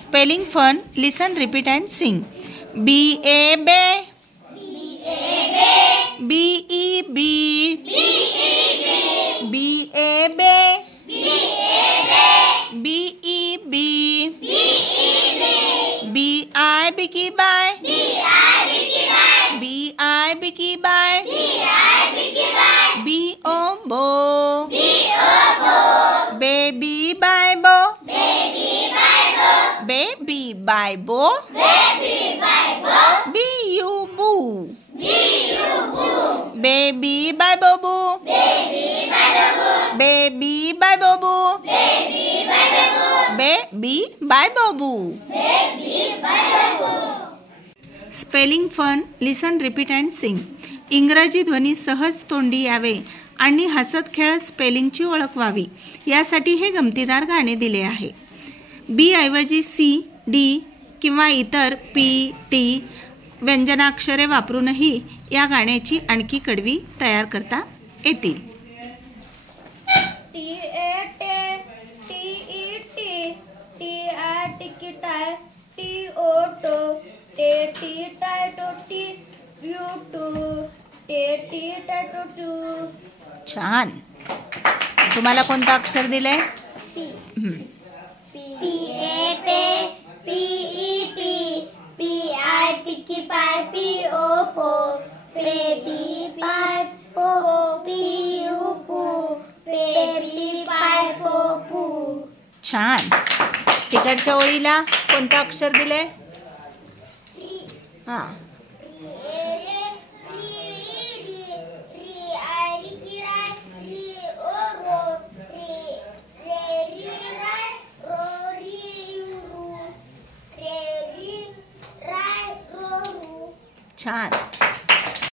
Spelling fun. Listen, repeat and sing. B-A-B. B-E-B. B-A-B. B-E-B. B-I Bicky Bye. B-I Bicky Bye. B-O Bo. Baby Bye Bo. Baby Bye Bo. B-U Boo. Baby Bye Bo Boo. Baby Bye Bo Boo. Baby Bye Bo Boo. Spelling fun. Listen, repeat and sing. इंग्रजी ध्वनी सहज तोंडी यावे आणि हसत खेळत स्पेलिंगची ओळख व्हावी यासाठी हे गमतीदार गाणे दिले आहे. बी ऐवजी सी, डी किंवा इतर पी, टी व्यंजनाक्षरे वापरूनही या गाण्याची आणखी कडवी तयार करता येतील. छान. तुम्हाला कोणतं अक्षर दिलंय? छान. तिकडच्या ओळीला कोणतं अक्षर दिलंय? हां. छान.